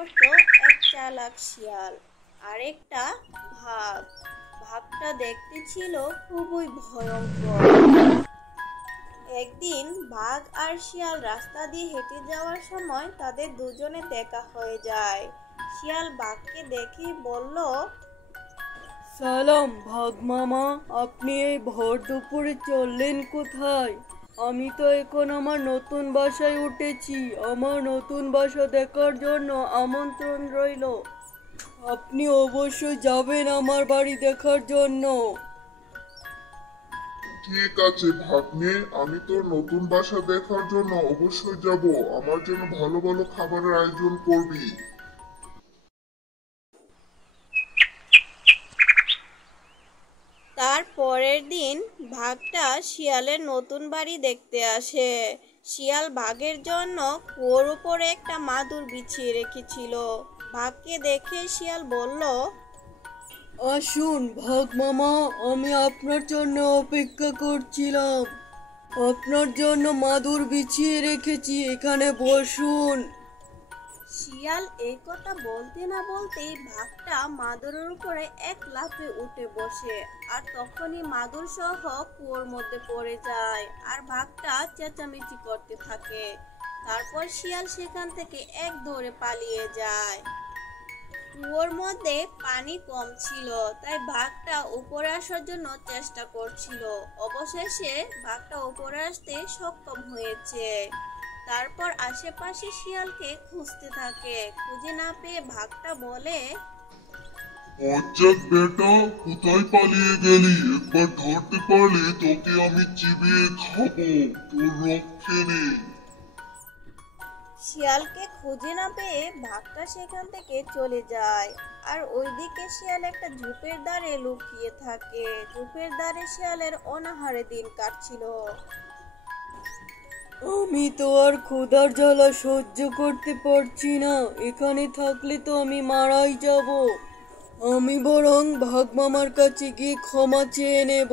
করত এক চালাক শিয়াল আর একটা ভাগ। ভাগটা দেখতে ছিল খুবই ভয়ঙ্কর। একদিন বাঘ আর শিয়াল রাস্তা দিয়ে হেঁটে যাওয়ার সময় তাদের দুজনে দেখা হয়ে যায়। শিয়াল বাঘকে দেখে বলল, সালাম ভাগ মামা, আপনি এই ভর দুপুরে চললেন কোথায়? আমি তো এখন আমার নতুন বাসায় উঠেছি। আমার নতুন বাসা দেখার জন্য আমন্ত্রণ রইল। আপনি অবশ্যই যাবেন আমার বাড়ি দেখার জন্য। ঠিক আছে ভাগ্নে, আমি তোর নতুন বাসা দেখার জন্য অবশ্যই যাব। আমার জন্য ভালো ভালো খাবারের আয়োজন করবি। তার পরের দিন বাঘটা শিয়ালের নতুন বাড়ি দেখতে আসে। শিয়াল বাঘের জন্য কুয়োর উপরে একটা মাদুর বিছিয়ে রেখেছিল। বাঘকে দেখে শিয়াল বলল, আসুন ভাগ মামা, আমি আপনার জন্য অপেক্ষা করছিলাম। আপনার জন্য মাদুর বিছিয়ে রেখেছি, এখানে বসুন। শিয়াল এই কথা বলতে না বলতেই বাঘটা মাদুরের উপরে এক লাফে উঠে বসে, আর তখনই মাদুর সহ কুয়োর মধ্যে পড়ে যায় আর বাঘটা চেঁচামেচি করতে থাকে। তারপর শিয়াল সেখান থেকে এক দৌড়ে পালিয়ে যায়। কুয়োর মধ্যে পানি কম ছিল, তাই বাঘটা উপরে আসার জন্য চেষ্টা করছিল। অবশেষে বাঘটা উপরে আসতে সক্ষম হয়েছে। তারপর আশেপাশে শিয়ালকে খুঁজতে থাকে। খুঁজে না পেয়ে বাঘটা বলে, বজ্জাত বেটা, কোথায় পালিয়ে গেলি? একবার ধরতে পারলে তোকে আমি চিবিয়ে খাবো, তোর রক্ষে নেই। শিয়ালকে খুঁজে না পেয়ে বাঘটা সেখান থেকে চলে যায়। আর ওইদিকে শিয়াল একটা ঝোপের ধারে লুকিয়ে থাকে। ঝোপের ধারে শিয়ালের অনাহারে দিন কাটছিল। আমি তো আর ক্ষুধার জ্বালা সহ্য করতে পারছি না। এখানে থাকলে তো আমি মারাই যাব। আমি বরং ভাগ মামার কাছে গিয়ে ক্ষমা চেয়ে নেব।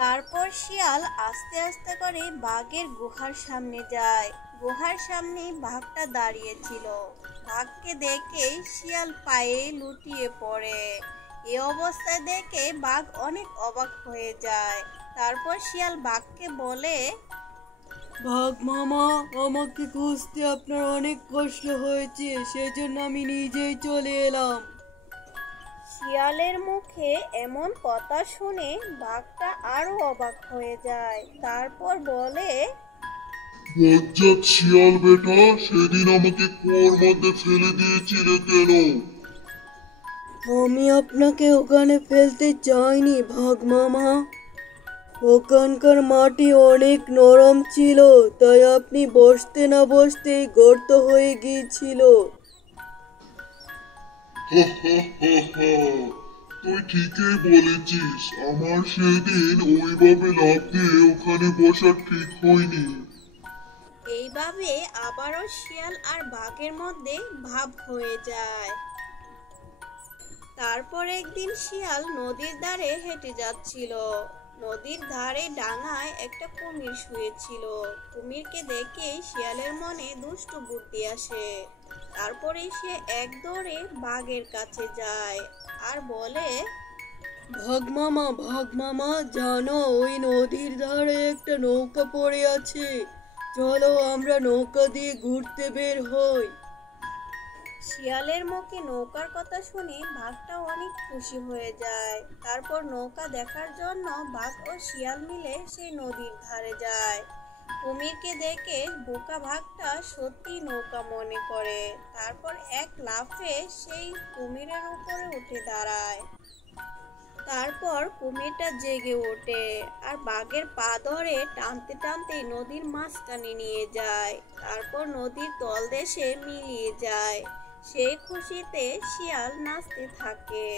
তারপর শিয়াল আস্তে আস্তে করে বাঘের গুহার সামনে যায়। গুহার সামনেই বাঘটা দাঁড়িয়েছিল। বাঘকে দেখেই শিয়াল পায়ে লুটিয়ে পড়ে। এ অবস্থায় দেখে বাঘ অনেক অবাক হয়ে যায়। তারপর শিয়াল বাঘকে বলে, ভাগ মামা, আমাকে খুঁজতে আপনার অনেক কষ্ট হয়েছে, সেজন্য আমি নিজেই চলে এলাম। শিয়ালের মুখে এমন কথা শুনে বাঘটা আরো অবাক হয়ে যায়। তারপর বলে, বজ্জাত শিয়াল বেটা, সেদিন আমাকে কুয়োর মধ্যে ফেলে দিয়েছিলে কেন? আমি আপনাকে ওখানে ফেলতে চাইনি ভাগ মামা। ওখানকার মাটি অনেক নরম ছিল, তাই আপনি বসতে না বসতেই গর্ত হয়ে গিয়েছিল। হা হা হা হা, তুই ঠিকই বলেছিস। আমার সেদিন ওইভাবে লাফ দিয়ে ওখানে বসা ঠিক হয়নি। এইভাবে আবারও শিয়াল আর বাঘের মধ্যে ভাব হয়ে যায়। তারপর একদিন শিয়াল নদীর ধারে হেঁটে যাচ্ছিল। নদীর ধারে ডাঙায় একটা কুমির শুয়েছিল। কুমিরকে দেখে শিয়ালের মনে দুষ্টু বুদ্ধি আসে। তারপরে সে এক দৌড়ে বাঘের কাছে যায় আর বলে, ভাগ মামা, জানো ওই নদীর ধারে একটা নৌকা পড়ে আছে। চলো আমরা নৌকা দিয়ে ঘুরতে বের হই। শিয়ালের মুখে নৌকার কথা শুনে বাঘটা অনেক খুশি হয়ে যায়। তারপর নৌকা দেখার জন্য বাঘ ও শিয়াল মিলে সেই নদীর ধারে যায়। কুমিরকে দেখে বোকা বাঘটা সত্যি নৌকা মনে করে। তারপর এক লাফে সেই কুমিরের উপরে উঠে দাঁড়ায়। তারপর কুমিরটা জেগে ওঠে আর বাঘের পা ধরে টানতে টানতে নদীর মাঝখানে নিয়ে যায়। তারপর নদীর তলদেশে মিলিয়ে যায়। সেই খুশিতে শিয়াল নাচতে থাকে।